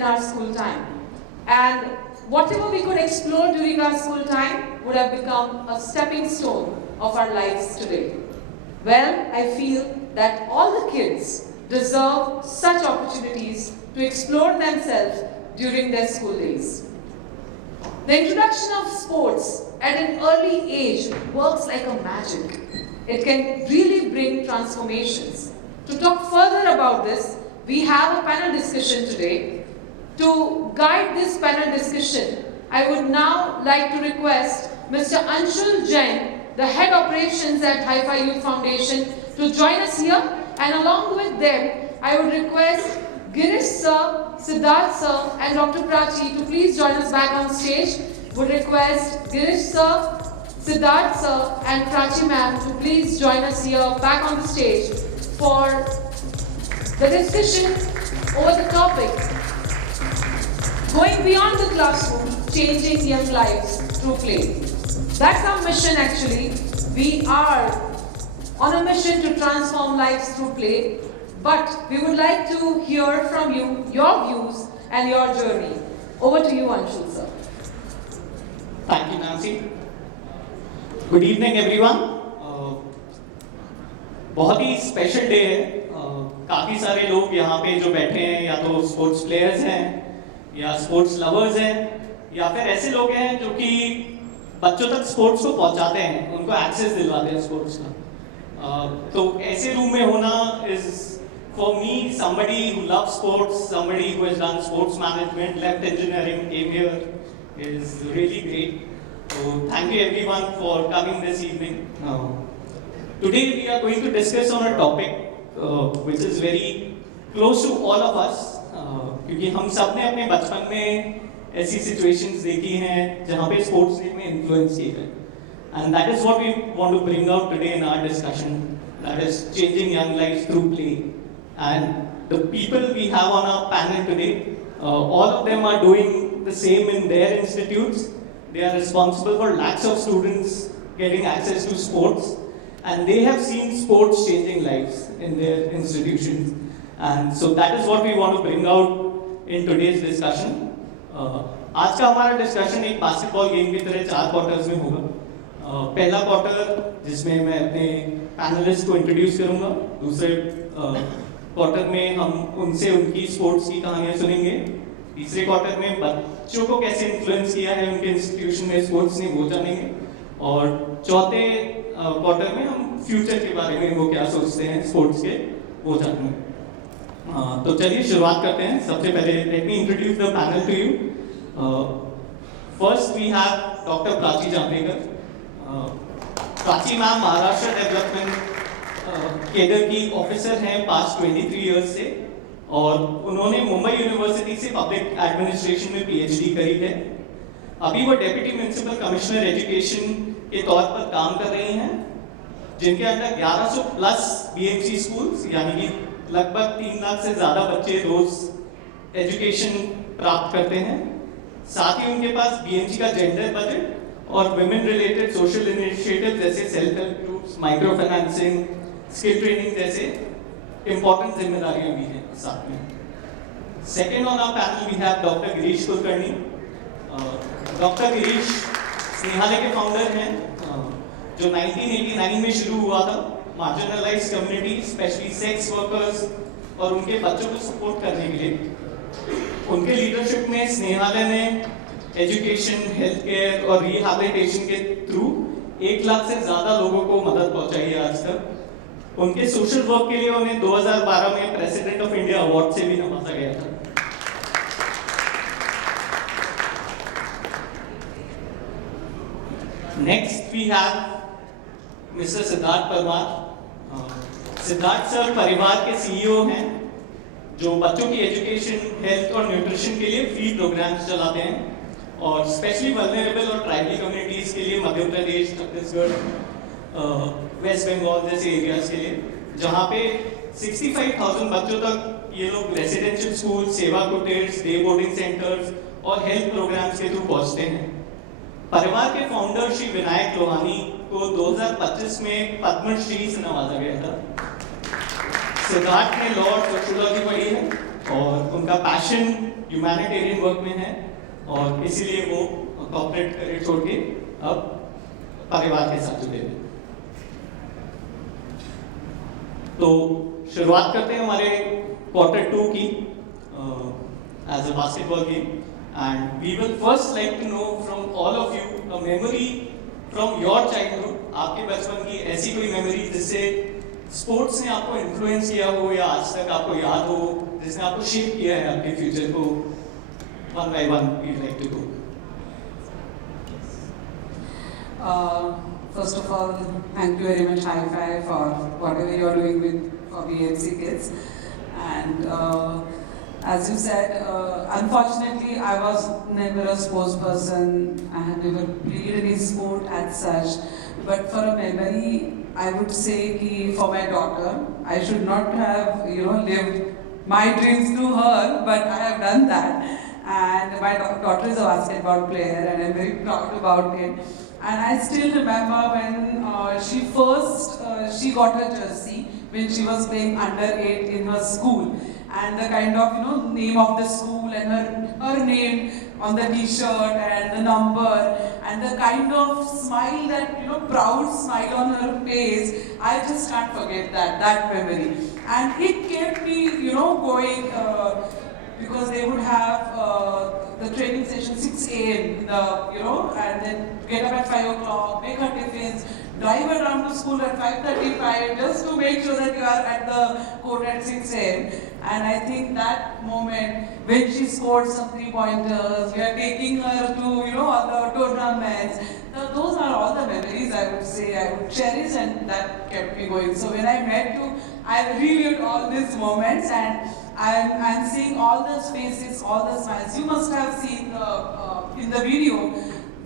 in our school time. And whatever we could explore during our school time would have become a stepping stone of our lives today. Well, I feel that all the kids deserve such opportunities to explore themselves during their school days. The introduction of sports at an early age works like a magic. It can really bring transformations. To talk further about this, we have a panel discussion today. To guide this panel discussion, I would now like to request Mr. Anshul Jain, the Head Operations at Hi-Fi Youth Foundation, to join us here. And along with them, I would request Girish Sir, Siddharth Sir and Dr. Prachi to please join us back on stage. Would request Girish Sir, Siddharth Sir and Prachi Ma'am to please join us here back on the stage for the discussion over the topic Going Beyond the Classroom, Changing Young Lives Through Play. That's our mission actually. We are on a mission to transform lives through play, but we would like to hear from you, your views and your journey. Over to you, Anshul sir. Thank you, Nancy. Good evening, everyone. बहुत ही special day है. काफ़ी सारे लोग यहाँ पे जो बैठे हैं या तो स्पोर्ट्स प्लेयर्स हैं या स्पोर्ट्स लवर्स हैं या फिर ऐसे लोग हैं जो कि बच्चों तक स्पोर्ट्स को पहुँचाते हैं, उनको एक्सेस दिलवाते हैं स्पोर्ट्स का. तो ऐसे रूम में होना is for me somebody who loves sports, somebody who has done sports management, left engineering, came here is really great. So thank you everyone for coming this evening. Today we are going to discuss on a topic which is very close to all of us, क्योंकि हम सब ने अपने बचपन में ऐसी situations देखी हैं जहाँ पे sports ने हमें influence किए हैं. And that is what we want to bring out today in our discussion, that is changing young lives through play. And the people we have on our panel today, all of them are doing the same in their institutes. They are responsible for lakhs of students getting access to sports, and they have seen sports changing lives in their institutions. And so that is what we want to bring out in today's discussion. आज का हमारा डिस्कशन एक basketball game की तरह 4 क्वार्टर्स में होगा. पहला क्वार्टर जिसमें मैं अपने पैनलिस्ट को इंट्रोड्यूस करूंगा, दूसरे क्वार्टर में हम उनसे उनकी स्पोर्ट्स की कहानियां सुनेंगे, तीसरे क्वार्टर में बच्चों को कैसे इन्फ्लुएंस किया है उनके इंस्टीट्यूशन में स्पोर्ट्स ने वो जानेंगे, और चौथे क्वार्टर में हम फ्यूचर के बारे में वो क्या सोचते हैं स्पोर्ट्स के वो जानेंगे. तो चलिए शुरुआत करते हैं. सबसे पहले let me introduce the panel to you. First we have doctor Prachi Javadekar. Prachi ma'am Maharashtra development cadre की ऑफिसर हैं पास्ट 23 इयर्स से, और उन्होंने मुंबई यूनिवर्सिटी से पब्लिक एडमिनिस्ट्रेशन में पीएचडी करी है. अभी वो डेप्यूटी म्युनिसिपल कमिश्नर एजुकेशन के तौर पर काम कर रही हैं, जिनके अंदर 1100 प्लस बीएमसी स्कूल्स यानी कि लगभग 3 लाख से ज़्यादा बच्चे रोज एजुकेशन प्राप्त करते हैं. साथ ही उनके पास बीएमसी का जेंडर बजट और विमेन रिलेटेड सोशल इनिशिएटिव जैसे self help groups, micro financing, skill training जैसे इंपॉर्टेंट जिम्मेदारियां भी हैं साथ में. Second on our panel we have doctor Girish Kulkarni. Doctor Girish Snehalaya के फाउंडर हैं, जो 1989 में शुरू हुआ था marginalised community specially sex workers और उनके बच्चों को सपोर्ट करने के लिए. उनके लीडरशिप में स्नेहालय ने एजुकेशन, हेल्थ केयर और रिहैबिलिटेशन के थ्रू 1 लाख से ज़्यादा लोगों को मदद पहुंचाई है आज तक. उनके सोशल वर्क के लिए उन्हें 2012 में प्रेसिडेंट ऑफ इंडिया अवार्ड से भी नवाजा गया था. Next we have mister Siddharth Parmar. Siddharth sir Parivar के सीईओ हैं, जो बच्चों की एजुकेशन, हेल्थ और न्यूट्रिशन के लिए फ्री प्रोग्राम्स चलाते हैं, और स्पेशली वल्नरेबल और ट्राइबल कम्युनिटीज़ के लिए मध्य प्रदेश, छत्तीसगढ़, वेस्ट बंगाल जैसे एरियाज के लिए, जहाँ पे 65,000 बच्चों तक ये लोग रेसिडेंशियल स्कूल, सेवा कुटीर्स, डे बोर्डिंग सेंटर्स और हेल्थ प्रोग्राम्स के थ्रू पहुँचते हैं. परिवार के फाउंडर श्री विनायक लोहानी को 2025 में पद्मश्री से नवाजा गया था. सिद्धार्थ ने लॉ और सोशियोलॉजी पढ़ी है और उनका पैशन ह्यूमैनिटेरियन वर्क में है और इसीलिए वो कॉर्पोरेट करियर छोड़ के अब परिवार के साथ जुड़े हैं। तो शुरुआत करते हैं हमारे क्वार्टर 2 की as a basketball game and we will first like to know from all of you a memory from your childhood, आपके बचपन की ऐसी कोई मेमोरी जिससे स्पोर्ट्स ने आपको इन्फ्लुएंस किया हो या आज तक आपको याद हो, जिसने आपको शेप किया है आपके फ्यूचर को। One by one we like to go. First of all, thank you very much, High Five, for whatever you're doing with for BFC kids. And as you said, unfortunately, I was never a sports person. I have never played any sport as such. But for a memory, I would say कि for my daughter, I should not have lived my dreams to her, but I have done that. And my daughter is a basketball player, and I'm very proud about it. And I still remember when she got her jersey when she was playing under 8 in her school, and the kind of name of the school and her name on the t-shirt and the number and the kind of smile, that proud smile on her face. I just can't forget that memory, and it kept me going because they would have the training session 6 a.m. in the and then get up at 5 o'clock, make her tiffins, drive her down to school at 5:35 just to make sure that you are at the court at 6 a.m. And I think that moment when she scored some 3-pointers, we are taking her to all the tournaments. Those are all the memories I would say I would cherish, and that kept me going. So when I met you, I relived all these moments, and I'm seeing all those faces, all the smiles. You must have seen in the video.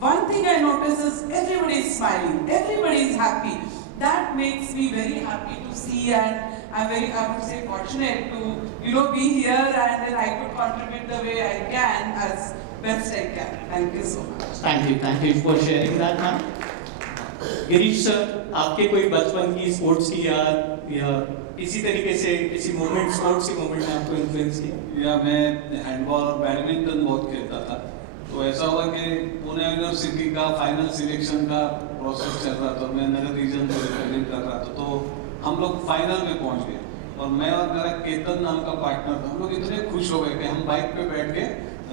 One thing I noticed is everybody is smiling, everybody is happy. That makes me very happy to see, and I'm very, I would say, fortunate to be here, and then I could contribute the way I can as best I can. Thank you so much. Thank you for sharing that, ma'am. Girish सर, आपके कोई बचपन की स्पोर्ट्स की याद या इसी तरीके से किसी मोमेंट, स्पोर्ट्स के मोमेंट ने आपको इन्फ्लुएंस किया? या मैं हैंडबॉल और बैडमिंटन बहुत खेलता था। तो ऐसा हुआ कि पुणे यूनिवर्सिटी का फाइनल सिलेक्शन का प्रोसेस चल रहा था, मैं नगर रीजन को रिप्रेजेंट कर रहा था, तो हम लोग फाइनल में पहुंच गए और मैं और मेरा केतन नाम का पार्टनर था। हम लोग इतने खुश हो गए कि हम बाइक पे बैठ के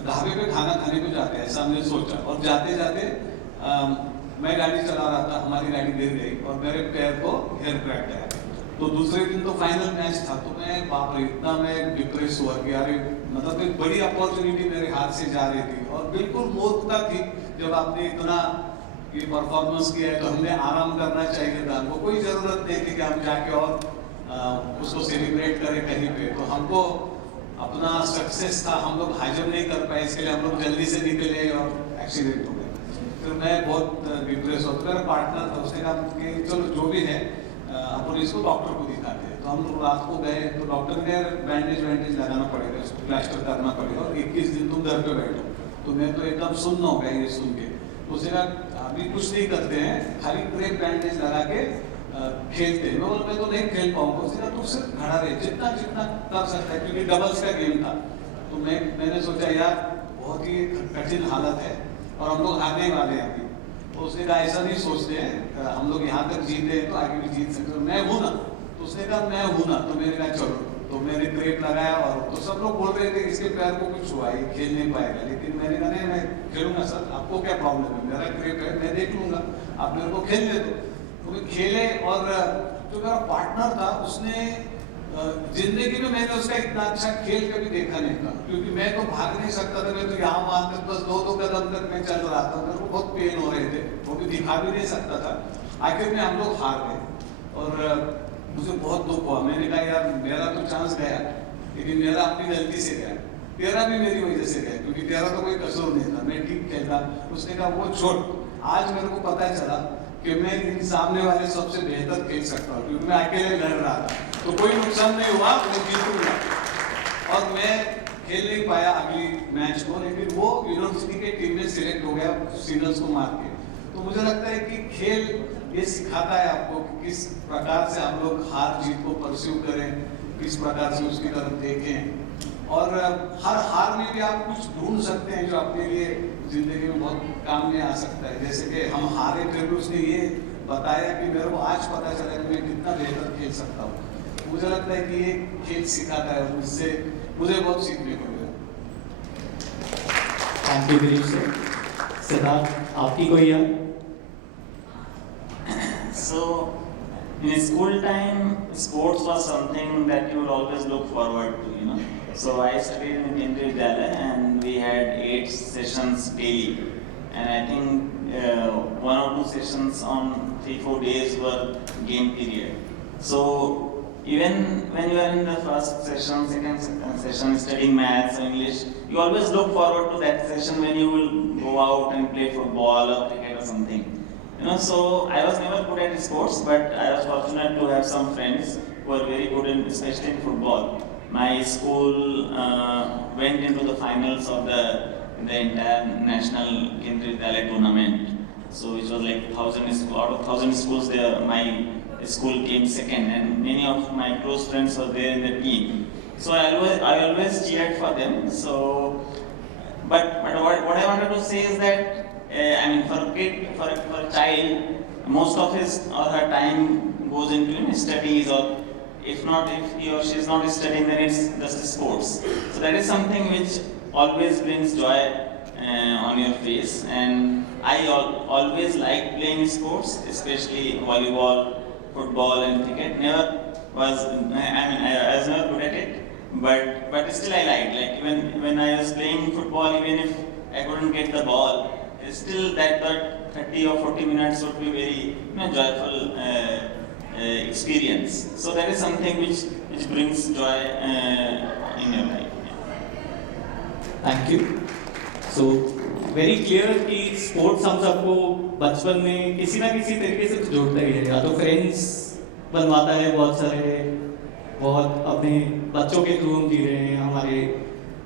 ढाबे पे खाना खाने को जाते हैं, ऐसा हमने सोचा। और जाते जाते मैं गाड़ी चला रहा था, हमारी गाड़ी गिर गई और मेरे पैर को हेयर क्रैक आया। तो दूसरे दिन तो फाइनल मैच था, तो मैं बाप रे इतना मैं डिप्रेस हुआ कि यार मतलब एक बड़ी अपॉर्चुनिटी मेरे हाथ से जा रही थी और बिल्कुल मूर्खता थी। जब आपने इतना ये परफॉर्मेंस किया है तो हमने आराम करना चाहिए था, हमको कोई ज़रूरत नहीं थी कि हम जाके और उसको सेलिब्रेट करें कहीं पे। तो हमको अपना सक्सेस था, हम लोग हाजम नहीं कर पाए, इसके लिए हम लोग जल्दी से निकले और एक्सीडेंट हो गया। फिर मैं बहुत डिप्रेस हो गया। मेरा पार्टनर था, उसने कहा कि चलो जो भी है अपन इसको डॉक्टर को दिखाते हैं। तो हम लोग रात को गए तो डॉक्टर ने बैंडेज लगाना पड़ेगा, इसको प्लास्टर करना पड़ेगा और 21 दिन तुम घर पे बैठो। तो मैं तो एकदम सुन्न हो गया ये सुन के। उसने कहा अभी कुछ नहीं करते हैं, खाली क्रेप बैंडेज लगा के खेलते हैं। मैं तो नहीं खेल पाऊंगा। उसने कहा तू सिर्फ खड़ा रहे, जितना जितना कर सकता है, क्योंकि डबल्स का गेम था। तो मैंने सोचा यार बहुत ही कठिन हालत है और हम लोग हारने वाले हैं अभी। तो उसने कहा ऐसा नहीं सोचते हैं, हम लोग यहाँ तक जीते हैं तो आगे भी जीत सकते हो, मैं हूँ ना। तो उसने कहा मैं हूँ ना। तो मैंने कहा चलो। तो मैंने क्रेप लगाया और तो सब लोग बोल रहे थे इसके पैर को कुछ हुआ, ये खेल नहीं पाएगा। लेकिन मैंने कहा नहीं मैं खेलूंगा सर, आपको क्या प्रॉब्लम है, मेरा क्रेप है, मैं देख लूंगा, आप मेरे को खेलने दो। तो मैं खेले और जो मेरा पार्टनर था उसने जिंदगी में मैंने उसका इतना अच्छा खेल कभी देखा नहीं था, क्योंकि मैं तो भाग नहीं सकता था। मैं तो यहाँ वहाँ तक बस 2-2 कदम तक मैं चल रहा था, मेरे को बहुत पेन हो रहे थे, वो भी दिखा भी नहीं सकता था। आखिर में हम लोग हार गए और मुझे बहुत दुख हुआ। मैंने कहा यार मेरा तो चांस गया, लेकिन मेरा अपनी गलती से गया, तेरा भी मेरी वजह से गया, क्योंकि तेरा तो कोई कसूर नहीं था, मैं ठीक खेलता। उसने कहा वो छोड़, आज मेरे को पता चला कि मैं इन सामने वाले सबसे बेहतर खेल सकता हूँ, क्योंकि मैं अकेले लड़ रहा था, तो कोई नुकसान नहीं हुआ, मैं जीतूंगा। और मैं खेल नहीं पाया अगली मैच को, लेकिन वो यूनिवर्सिटी के टीम में सिलेक्ट हो गया सिग्नल्स को मार के। तो मुझे लगता है कि खेल ये सिखाता है आपको कि किस प्रकार से हम लोग हार जीत को परस्यू करें, किस प्रकार से उसकी तरफ देखें। और हर हार में भी आप कुछ ढूंढ सकते हैं जो आपके लिए जिंदगी में बहुत काम में आ सकता है। जैसे कि हम हारे फिर भी उसने ये बताया कि मेरे को आज पता चला कि मैं कितना बेहतर खेल सकता हूँ। मुझे लगता है कि ये खेल सिखाता है और मुझसे मुझे बहुत सीखने को मिला। थैंक यू गिरीश सर। सिद्धार्थ, आपकी कोई याद? So, in school time, sports was something that you would always look forward to, you know. So I studied in Kendriya Vidyalaya and we had 8 sessions daily. And I think 1 or 2 sessions on 3-4 days were game period. So even when you are in the first session, second session studying maths or English, you always look forward to that session when you will go out and play football or cricket or something. You know, so I was never good at sports, but I was fortunate to have some friends who were very good in, especially in football. My school went into the finals of the entire national Kendriya Vidyalaya tournament. So which was like out of 1,000 schools there, my school came second, and many of my close friends were there in the team. So I always cheered for them. So, but what I wanted to say is that. I mean, for a child, most of his or her time goes into studies, or if he or she is not studying, then it's just sports. So that is something which always brings joy on your face. And I always like playing sports, especially volleyball, football, and cricket. I was never good at it, but still I liked. Like when I was playing football, even if I couldn't get the ball, still that 30 or 40 minutes would be very joyful experience. So that is something which brings joy in your life. Thank you. So very clear कि स्पोर्ट्स हम सबको बचपन में किसी ना किसी तरीके से जोड़ता ही है, या तो फ्रेंड्स बनवाता है बहुत सारे, बहुत अपने बच्चों के थ्रू हम जी रहे हैं, हमारे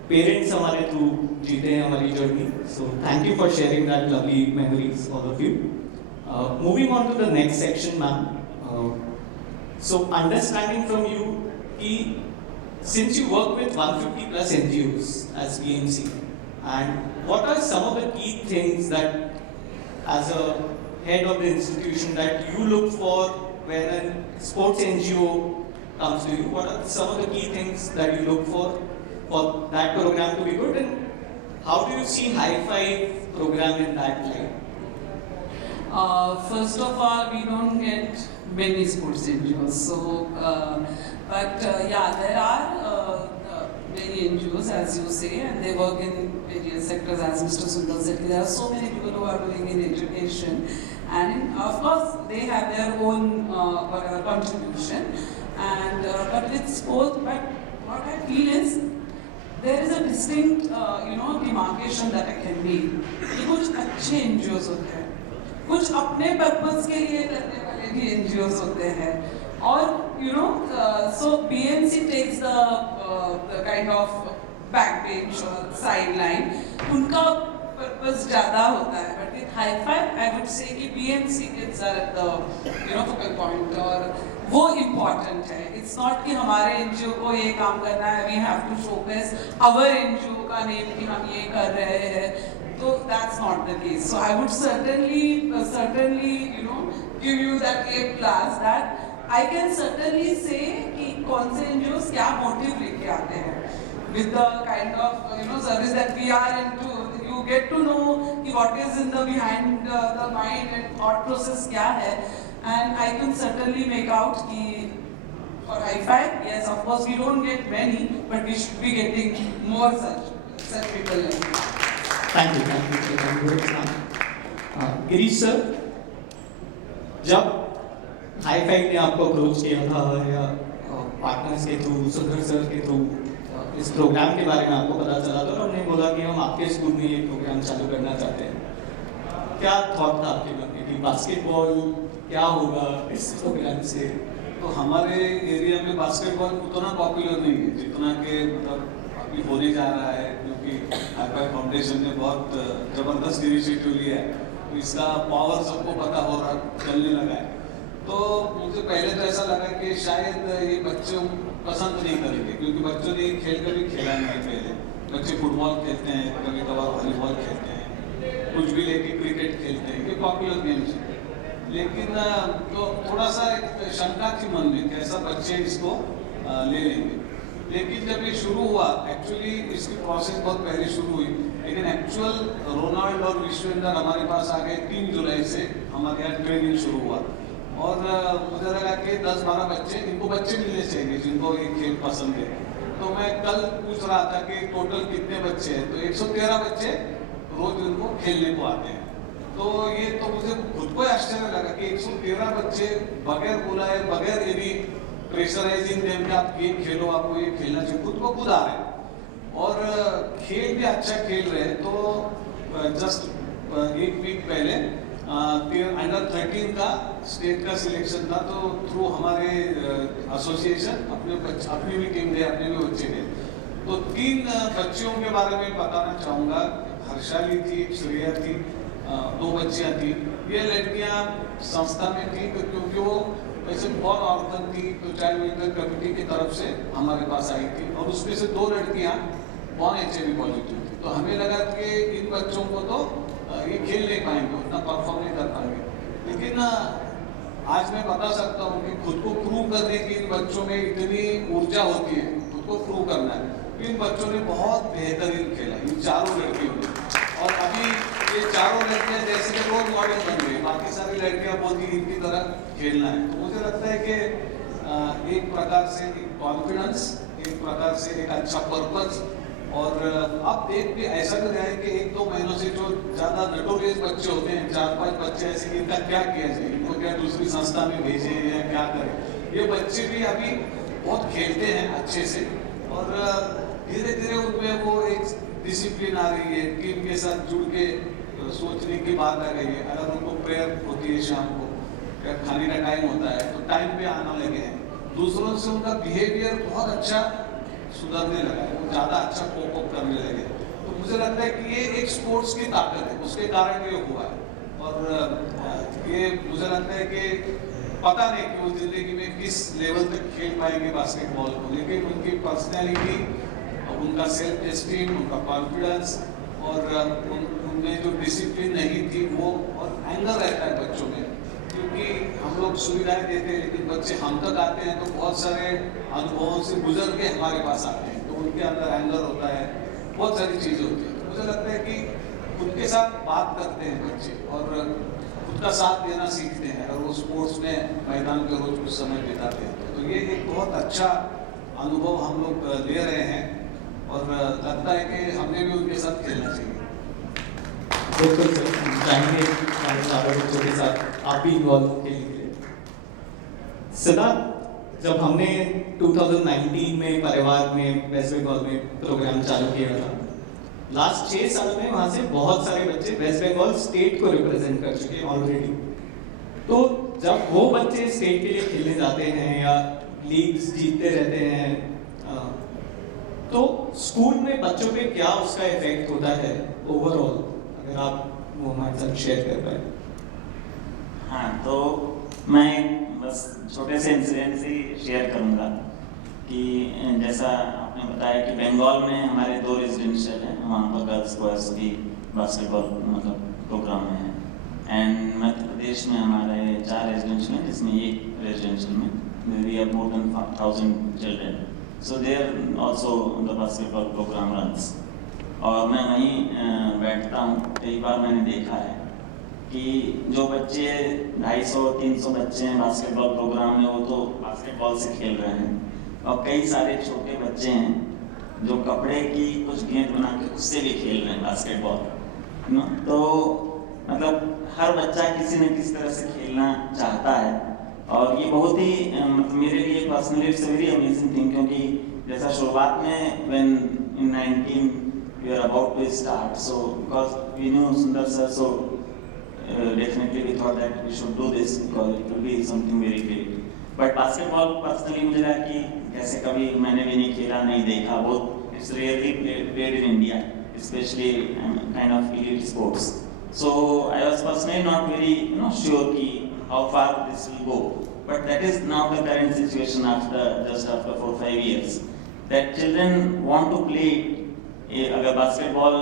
पेरेंट्स हमारे थ्रू जीते हैं हमारी जर्नी। So thank you for sharing that lovely memories all of you. Moving on to the next section ma'am, so understanding from you कि since you work with 150 plus NGOs as BMC, and what are some of the key things that as a head of the institution that you look for when a sports NGO comes to you? What are some of the key things that you look for that program to be good, and how do you see High Five program in that light? First of all, we don't get many sports NGOs. So, yeah, there are many NGOs, as you say, and they work in various sectors, as Mr. Sundar said. There are so many people who are doing in education, and of course, they have their own whatever contribution. And but with sports, but what I feel is there is a distinct, demarcation that I can make. कि कुछ अच्छे NGOs होते हैं, कुछ अपने पर्पस के लिए करने वाले भी NGOs होते हैं, और so BMC takes the kind of backbench or sideline, उनका पर्पस ज़्यादा होता है, but with High Five I would say कि BMC kids are at the focal point, और वो important है. It's not कि हमारे NGO को ये काम करना है, we have to showcase our NGO का name कि हम ये कर रहे हैं. So that's not the case. So I would certainly give you that A+. That I can certainly say कि कौन से NGOs क्या motive लेके आते हैं. With the kind of service that we are into, you get to know कि what is in the behind the mind and thought process क्या है. And I can certainly make out कि for High Five, yes, of course we don't get many, but we should be getting more such people like that. Thank you. Girish सर, जब high five ने आपको अप्रोच किया था या पार्टनर्स के थ्रू, सुंदर सर के थ्रू इस प्रोग्राम के बारे में आपको पता चला था और हमने बोला कि हम आपके स्कूल में ये प्रोग्राम चालू करना चाहते हैं, क्या थॉट था आपके मन में कि बास्केटबॉल क्या होगा इस प्रोग्राम से? तो हमारे एरिया में बास्केटबॉल उतना पॉपुलर नहीं है जितना कि मतलब अभी होने जा रहा है, क्योंकि हाई फाइव फाउंडेशन ने बहुत ज़बरदस्त इनिशिएटिव लिया है, तो इसका पावर सबको पता हो रहा, चलने लगा है। तो मुझे पहले तो ऐसा लगा कि शायद ये बच्चों पसंद नहीं करेंगे, क्योंकि बच्चों ने ये खेल कभी खेला नहीं पहले। बच्चे फुटबॉल खेलते हैं, कभी कभार वॉलीबॉल खेलते हैं, कुछ भी लेके क्रिकेट खेलते हैं, ये पॉपुलर गेम्स हैं। लेकिन तो थोड़ा सा एक शंका थी मन में कैसा बच्चे इसको ले लेंगे। लेकिन जब ये शुरू हुआ, एक्चुअली इसकी प्रोसेस बहुत पहले शुरू हुई, लेकिन एक्चुअल रोनाल्ड और विश्वेंद्र हमारे पास आ गए 3 जुलाई से हमारे यहाँ ट्रेनिंग शुरू हुआ। और मुझे लगा कि 10-12 बच्चे, इनको बच्चे मिलने चाहिए जिनको ये खेल पसंद है। तो मैं कल पूछ रहा था कि टोटल कितने बच्चे हैं, तो 113 बच्चे रोज इनको खेलने को आते हैं। तो ये तो मुझे खुद को आश्चर्य लगा कि 113 बच्चे बगैर बुलाए, बगैर यदि प्रेशराइजिंग देम कि आप गेम खेलो, आपको ये खेलना चाहिए, खुद को खुद आ रहे हैं और खेल भी अच्छा खेल रहे हैं। तो जस्ट 1 वीक पहले अंडर 13 का स्टेट का सिलेक्शन था, तो थ्रू हमारे एसोसिएशन अपनी भी टीम गए, अपने भी बच्चे गए। तो 3 बच्चियों के बारे में बताना चाहूँगा। हर्षाली थी, श्रेया थी, 2 बच्चियाँ थी। ये लड़कियाँ संस्था में थी क्योंकि वो वैसे बहुत ऑर्फन थी, तो चाइल्ड वेलफेयर कमेटी की तरफ से हमारे पास आई थी और उसमें से 2 लड़कियाँ बॉर्न HIV पॉजिटिव थी। तो हमें लगा कि इन बच्चों को तो ये खेल नहीं पाएंगे, उतना परफॉर्म नहीं कर पाएंगे। लेकिन आज मैं बता सकता हूँ कि खुद को प्रूव करने की इन बच्चों में इतनी ऊर्जा होती है, खुद को प्रूव करना है। इन बच्चों ने बहुत बेहतरीन खेला, इन चारों लड़कियों ने। और अभी ये चारों लड़कियां जैसे कि रोल मॉडल बन गई, बाकी सारी लड़कियां बोलती इनकी तरह खेलना है। तो मुझे लगता है कि एक प्रकार से एक कॉन्फिडेंस, एक प्रकार से एक अच्छा पर्पज। और अब देख भी ऐसा भी रहा है कि 1-2 महीनों से जो ज़्यादा नटोरियस बच्चे होते हैं, 4-5 बच्चे ऐसे, इनका क्या किया जाए, इनको क्या दूसरी संस्था में भेजें या क्या करें। ये बच्चे भी अभी बहुत खेलते हैं अच्छे से और धीरे धीरे उनमें वो एक डिसिप्लिन आ रही है, टीम के साथ जुड़ के सोचने की बात आ रही है। अगर उनको प्रेयर होती है शाम को या खाने का टाइम होता है तो टाइम पे आना लगे हैं। दूसरों से उनका बिहेवियर बहुत अच्छा सुधरने लगा है, वो ज़्यादा अच्छा कोप अप करने लगे। तो मुझे लगता है कि ये एक स्पोर्ट्स की ताकत है, उसके कारण ये हुआ है। और ये मुझे लगता है कि पता नहीं कि वो जिंदगी में किस लेवल तक खेल पाएंगे बास्केटबॉल को, लेकिन उनकी पर्सनैलिटी, उनका सेल्फ एस्टीम, उनका कॉन्फिडेंस और उनमें जो डिसिप्लिन नहीं थी वो, और एंगर रहता है बच्चों में, क्योंकि हम लोग सुविधाएं देते हैं लेकिन बच्चे हम तक आते हैं तो बहुत सारे अनुभवों से गुजर के हमारे पास आते हैं, तो उनके अंदर एंगर होता है, बहुत सारी चीज़ें होती हैं। तो मुझे लगता है कि खुद के साथ बात करते हैं बच्चे और खुद का साथ देना सीखते हैं अगर वो स्पोर्ट्स में मैदान पे रोज कुछ समय बिताते हैं। तो ये एक बहुत अच्छा अनुभव हम लोग ले रहे हैं और लगता है कि हमें भी उनके साथ खेलना चाहिए। बिल्कुल चाहेंगे हमारे सारे बच्चों के साथ आप भी इन्वॉल्व हो खेलने के लिए। सिद्धार्थ, जब हमने 2019 में परिवार में वेस्ट बंगाल में प्रोग्राम चालू किया था, लास्ट 6 साल में वहाँ से बहुत सारे बच्चे वेस्ट बंगाल स्टेट को रिप्रेजेंट कर चुके हैं ऑलरेडी। तो जब वो बच्चे स्टेट के लिए खेलने जाते हैं या लीग्स जीतते रहते हैं, तो स्कूल में बच्चों पे क्या उसका इफेक्ट होता है ओवरऑल, अगर आप वो हमारे साथ शेयर कर पाए। हाँ, तो मैं बस छोटे से इंसिडेंट से शेयर करूँगा कि जैसा आपने बताया कि बंगाल में हमारे 2 रेजिडेंशियल हैं, वहाँ पर गर्ल्स बॉयज़ की बास्केटबॉल मतलब प्रोग्राम में है। एंड मध्य प्रदेश में हमारे 4 रेजिडेंशियल हैं, जिसमें एक रेजिडेंशियल में we have more than 1000 children, so there also the basketball programme runs. और मैं वहीं बैठता हूँ। कई बार मैंने देखा है कि जो बच्चे 250-300 बच्चे हैं बास्केटबॉल प्रोग्राम में, वो तो बास्केटबॉल से खेल रहे हैं, और कई सारे छोटे बच्चे हैं जो कपड़े की कुछ गेंद बना के उससे भी खेल रहे हैं बास्केटबॉल। तो मतलब हर बच्चा किसी न किसी तरह से खेलना चाहता है, और ये बहुत ही मतलब मेरे लिए personally it's very amazing thing, क्योंकि जैसा शुरुआत में when in 19 we are about to start, so because we knew Sundar sir, so definitely we thought that we should do this because it will be something very great. But basketball personally मुझे लगा कि कैसे कभी मैंने भी नहीं खेला, नहीं देखा, बहुत it's rarely played in India, especially kind of elite sports. So I was personally not very sure कि how far this will go. but that is now the current situation just after 4-5 years. That children want to play it. अगर बास्केटबॉल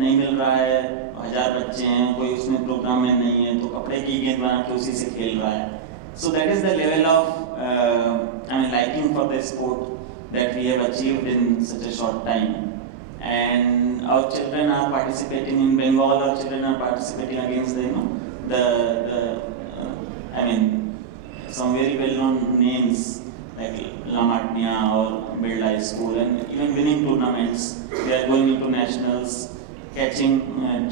नहीं मिल रहा है, 1000 बच्चे हैं, कोई उसमें प्रोग्राम में नहीं है, तो कपड़े की गेंद बना के उसी से खेल रहा है. So that is the level of liking for the sport that we have achieved in such a short time. And our children are participating in Bengal. Our children are participating against some very well-known names like La Martiniere or Birla School, and even winning tournaments. They are going into nationals, catching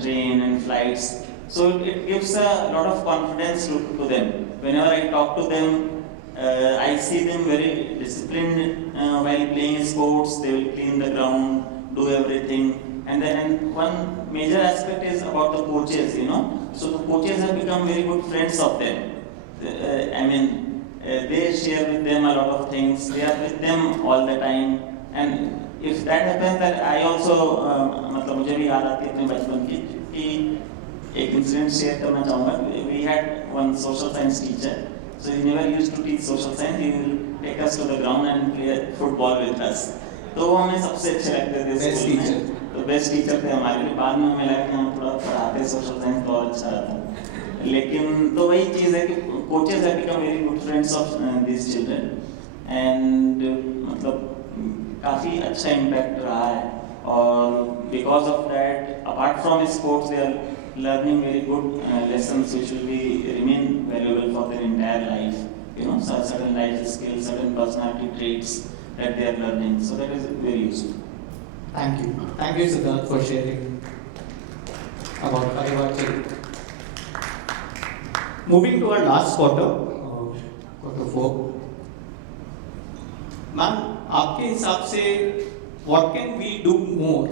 train and flights. So it gives a lot of confidence to them. Whenever I talk to them, I see them very disciplined while playing sports. They will clean the ground, do everything. And then one major aspect is about the coaches, So the coaches have become very good friends of them. They share with them a lot of things. They are with them all the time. And if that happens, that I also, मुझे भी याद आती है अपने बचपन की कि एक इंसिडेंट शेयर करना चाहूँगा. We had one social science teacher. So he never used to teach social science. He will take us to the ground and play football with us. तो वो हमें सबसे अच्छे लगते थे स्कूल में. तो बेस्ट टीचर थे हमारे लिए. बाद में हमें लगा कि हम थोड़ा पढ़ाते सोशल साइंस बहुत अच्छा रहता. लेकिन तो वही चीज़ है कि coaches have become very good friends of these children. And मतलब काफ़ी अच्छा impact रहा है. और because of that, apart from sports, they are learning very good lessons which will remain valuable for their entire life. Certain life skills, certain personality traits that they are learning. So that is very useful. Thank you. Thank you, Siddharth, for sharing about Kaliwachil. Moving to our last quarter, quarter 4. Ma'am, आपके हिसाब से what can we do more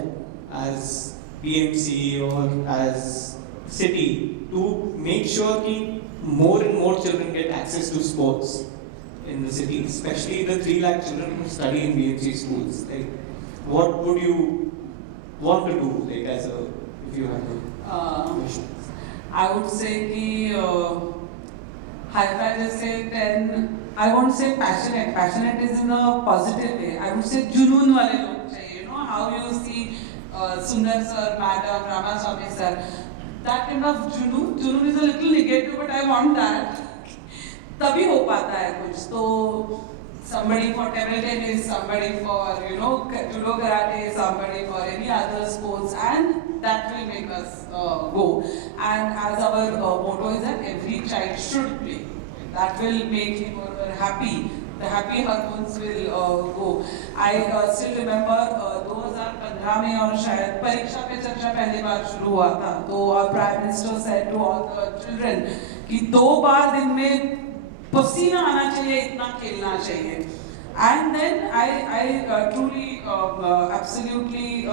as BMC or as city to make sure that more and more children get access to sports in the city, especially the 3 lakh children who study in BMC schools? Like, what would you want to do, like, if you have a vision? I would say कि high-five जैसे 10, I won't say passionate. Passionate is in a positive way. I would say जुनून वाले लोग चाहिए. How you see Sundar sir, Madam, Ramaswamy sir, that kind of जुनून is a little negative, but I want that. तभी हो पाता है कुछ. तो somebody for table tennis, somebody for judo karate, somebody for any other sports, and that will make us go. And as our motto is that every child should play. That will make him or her happy. The happy hormones will go. I still remember 2015 में और शायद परीक्षा पे चर्चा पहली बार शुरू हुआ था. तो our Prime Minister said to all the children कि 2 बार दिन में पसीना आना चाहिए, इतना खेलना चाहिए. And then I truly absolutely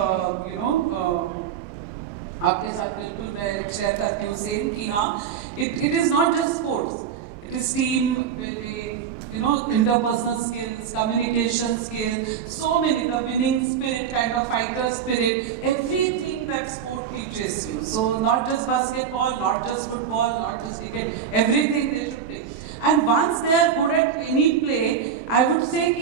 आपके साथ बिल्कुल मैं शेयर करती हूँ सेम कि हाँ, it is not just sports. It is team building, interpersonal skills, communication skills, so many, the winning spirit, kind of fighter spirit, everything that sport teaches you. So not just basketball, not just football, not just cricket, everything they should play. And once they are good at any play, I would say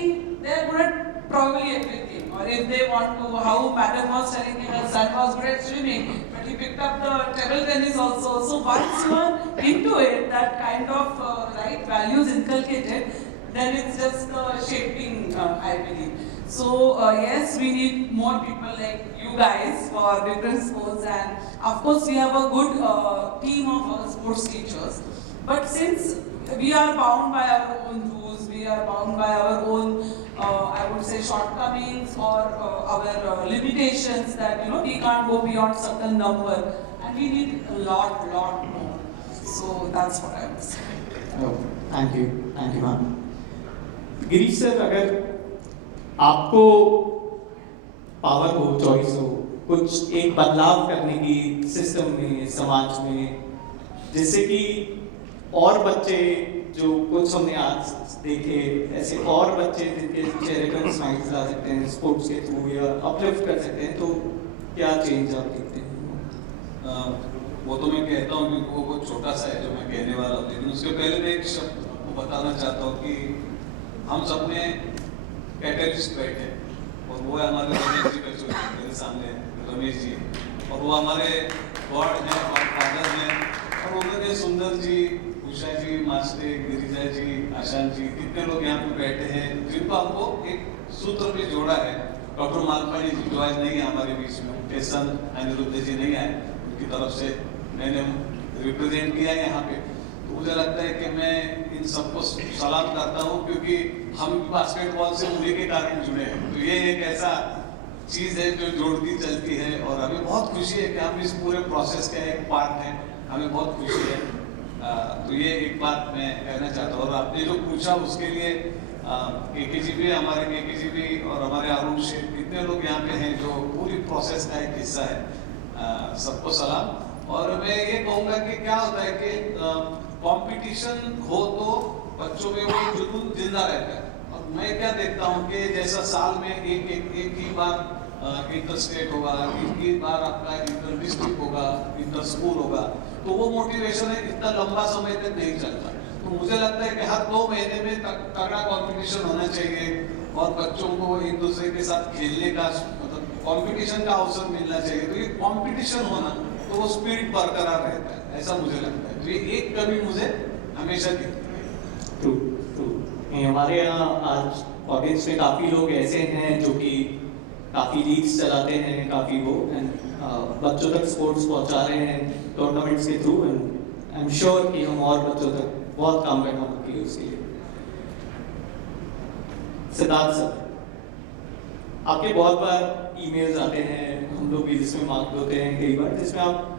they are good at probably everything. Or if they want to, how Madam was telling me, her son was good at swimming, but he picked up the table tennis also. So once you are into it, that kind of right values inculcated, then it's just shaping, I believe. So yes, we need more people like you guys for different sports, and of course we have a good team of sports teachers. But since we are bound by our own rules, we are bound by our own, I would say, shortcomings or our limitations that we can't go beyond certain number, and we need a lot more. So that's what I would say. Oh, thank you, ma'am. Girish सर, अगर आपको पावर हो, चॉइस हो, कुछ एक बदलाव करने की सिस्टम में, समाज में, जिससे कि और बच्चे जो कुछ हमने आज देखे, ऐसे और बच्चे जिनके चेहरे पर स्माइल्स ला सकते हैं स्पोर्ट्स के थ्रू या अपलिफ्ट कर सकते हैं, तो क्या चेंज आप देखते हैं? वो तो मैं कहता हूँ कि वो बहुत छोटा सा है जो मैं कहने वाला हूँ, लेकिन उसके पहले मैं एक आपको बताना चाहता हूँ कि हम सब में कैटलिस्ट बैठे और वो है हमारे रमेश जी कचौरी, मेरे सामने रमेश जी, और वो हमारे गॉड हैं और फादर हैं, और उन्होंने सुंदर जी, उषा जी, मास्टर गिरिजा जी, आशान जी, कितने लोग यहाँ पे बैठे हैं जिनको आपको एक सूत्र में जोड़ा है। डॉक्टर मालपाड़ी जी जो आज नहीं है हमारे बीच में, केसन अनिरुद्ध जी नहीं आए, उनकी तरफ से मैंने रिप्रेजेंट किया है यहाँ पे। तो मुझे लगता है कि मैं इन सबको सलाम करता हूँ क्योंकि हम बास्केटबॉल से उन्हीं के कारण जुड़े हैं। तो ये एक ऐसा चीज है जो जोड़ती चलती है और हमें बहुत खुशी है कि हम इस पूरे प्रोसेस का एक पार्ट हैं, हमें बहुत खुशी है। तो ये एक बात मैं कहना चाहता हूँ। और आपने जो पूछा उसके लिए केकेजीबी, हमारे केकेजीबी और हमारे अरुण शेख, कितने लोग यहाँ पे हैं जो पूरी प्रोसेस का एक हिस्सा है, सबको सलाम। और मैं ये कहूँगा कि क्या होता है कि कंपटीशन हो तो बच्चों में वो जुनून जिंदा रहता है। और मैं क्या देखता हूँ कि जैसा साल में एक ही बार इंटर स्टेट होगा, एक ही बार आपका इंटर डिस्ट्रिक्ट होगा, इंटर स्कूल होगा, तो वो मोटिवेशन है इतना लंबा समय तक नहीं चलता। तो मुझे लगता है कि हर 2 महीने में तगड़ा कंपटीशन होना चाहिए और बच्चों को एक दूसरे के साथ खेलने का, मतलब कंपटीशन का अवसर मिलना चाहिए। तो ये कंपटीशन होना तो वो स्पिरिट बरकरार रहता है, ऐसा मुझे लगता है। तो ये एक कमी मुझे हमेशा दिखती है। True true. हमारे यहाँ आज ऑडियंस में काफ़ी लोग ऐसे हैं जो कि काफ़ी लीग्स चलाते हैं, काफ़ी वो बच्चों तक स्पोर्ट्स पहुँचा रहे हैं टूर्नामेंट्स के through, and I am sure कि हम और बच्चों तक बहुत काम करना बाकी है उसके लिए। सिद्धार्थ सर, आपके बहुत बार ईमेल्स आते हैं, हम लोग भी जिसमें मार्क होते हैं कई बार, जिसमें आप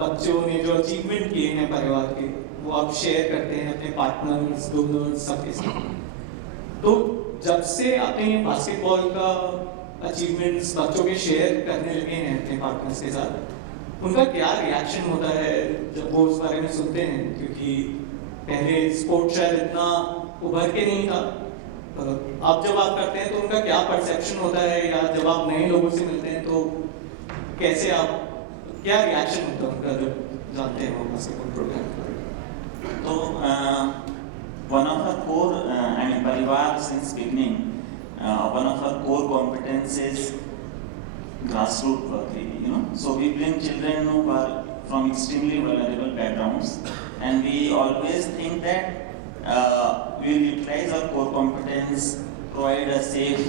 बच्चों ने जो अचीवमेंट किए हैं परिवार के वो आप शेयर करते हैं अपने पार्टनर्स, डोनर्स, सबके साथ। तो जब से आपने बास्केटबॉल का अचीवमेंट्स बच्चों के शेयर करने लगे हैं अपने पार्टनर्स के साथ, उनका क्या रिएक्शन होता है जब वो उस बारे में सुनते हैं? क्योंकि पहले स्पोर्ट शायद इतना उभर के नहीं था, अब जब आप करते हैं तो उनका क्या परसेप्शन होता है, या जब आप नए लोगों से मिलते हैं तो कैसे आप, क्या रिएक्शन होता है उनका जब जानते हैं वो बास्केटबॉल प्रोग्राम? तो one of our core, I mean, Parivar since beginning, one of our core competence is grassroots work, really, you know. So we bring children who are from extremely vulnerable backgrounds, and we always think that we will utilize our core competence, provide a safe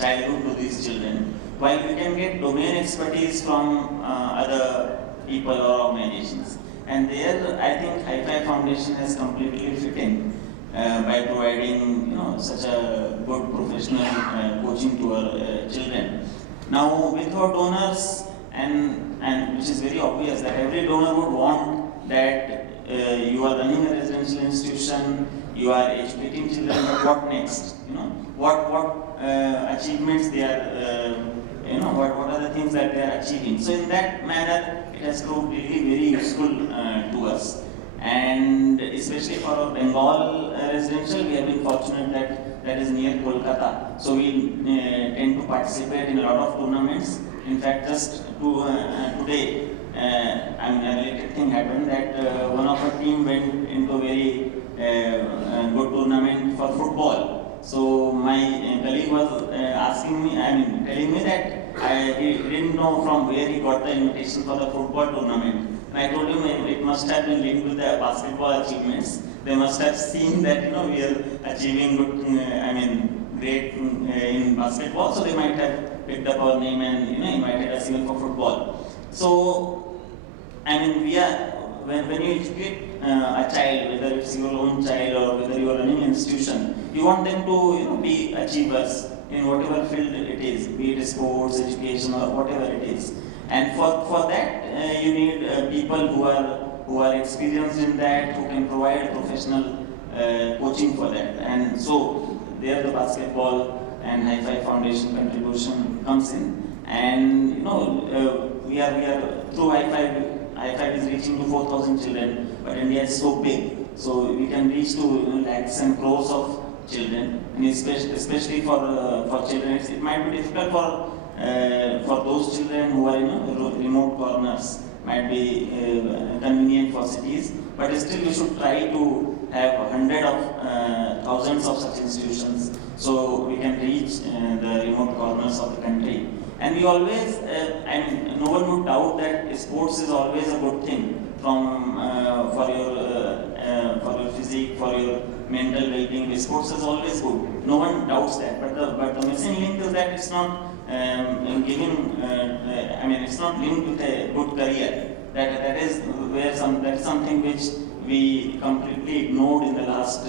childhood to these children, while we can get domain expertise from other people or organizations. And there, I think Hi-Fi Foundation has completely fit in by providing, you know, such a good professional coaching to our children. Now, with our donors, and which is very obvious that every donor would want that you are running a residential institution, you are educating children, but what next? You know, what achievements they are, you know, what are the things that they are achieving. So in that manner, it has proved really very useful to us. And especially for our Bengal residential, we have been fortunate that is near Kolkata. So we tend to participate in a lot of tournaments. In fact, just today, a related thing happened that one of our team went into a very good tournament for football. So my colleague was telling me that he didn't know from where he got the invitation for the football tournament. And I told him it must have been linked with the basketball achievements. They must have seen that, you know, we are achieving good, great in basketball, so they might have picked up our name and, you know, invited us even for football. So, we are, when you educate a child, whether it's your own child or whether you are running an institution, you want them to, you know, be achievers in whatever field it is, be it sports, education, or whatever it is. And for that, you need people who are experienced in that, who can provide professional coaching for that. And so there the basketball and Hi-Fi Foundation contribution comes in. And, you know, we are through Hi-Fi is reaching to 4,000 children, but India is so big, so we can reach to, you know, lakhs and crores of children, and especially for children, it might be difficult for for those children who are in remote corners might be convenient for cities, but still we should try to have hundreds of thousands of such institutions so we can reach the remote corners of the country. And we always, no one would doubt that sports is always a good thing from for your physique, for your mental well-being. Sports is always good. No one doubts that. But the missing link is that it's not giving. It's not linked with a good career. That is something which we completely ignored in the last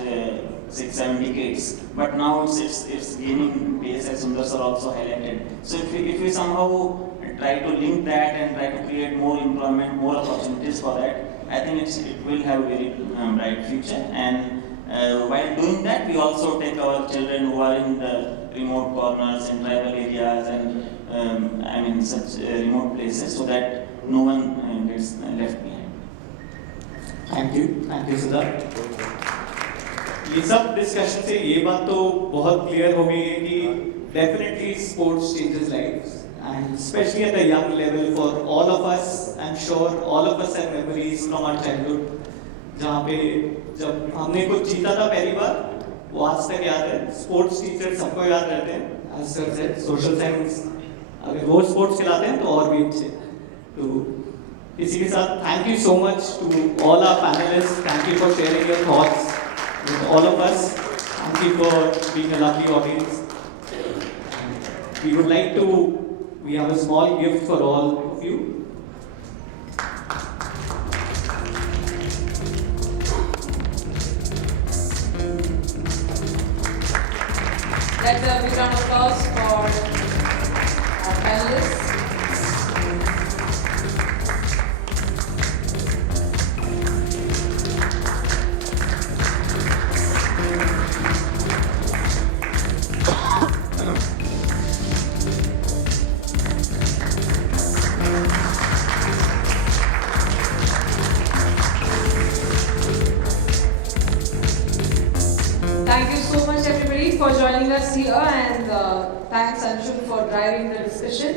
6-7 decades. But now it's gaining pace, as Sundar sir also highlighted. So if we somehow try to link that and try to create more employment, more opportunities for that, I think it will have a very bright future. And while doing that, we also take our children who are in the remote corners, in tribal areas, and such remote places, so that no one gets left behind. Thank you Siddharth. ये सब डिस्कशन से ये बात तो बहुत क्लियर हो गई है कि definitely sports changes lives and specially at the young level for all of us. I am sure all of us have memories from our childhood जहाँ पे जब हमने कुछ जीता था पहली बार, वो आज तक याद है। स्पोर्ट्स टीचर सबको याद रहते हैं। As sir said, social science अगर वो स्पोर्ट्स खिलाते हैं तो और भी अच्छे। तो इसी के साथ thank you so much to all our panelist. Thank you for sharing your thoughts with all of us. Thank you for being a lovely audience. We would like to we have a small gift for all of you. Let's have a big round of applause for our panelists. Thank you so much everybody for joining us here, and thanks Anshul for driving the discussion.